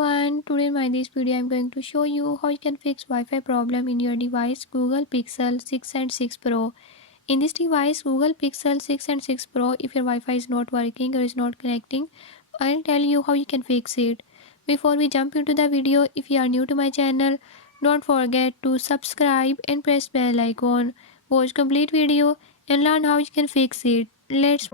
everyone, today in this video I am going to show you how you can fix Wi-Fi problem in your device Google Pixel 6 and 6 Pro. In this device Google Pixel 6 and 6 Pro, if your Wi-Fi is not working or is not connecting, I'll tell you how you can fix it. Before we jump into the video, if you are new to my channel, don't forget to subscribe and press bell icon. Watch complete video and learn how you can fix it. Let's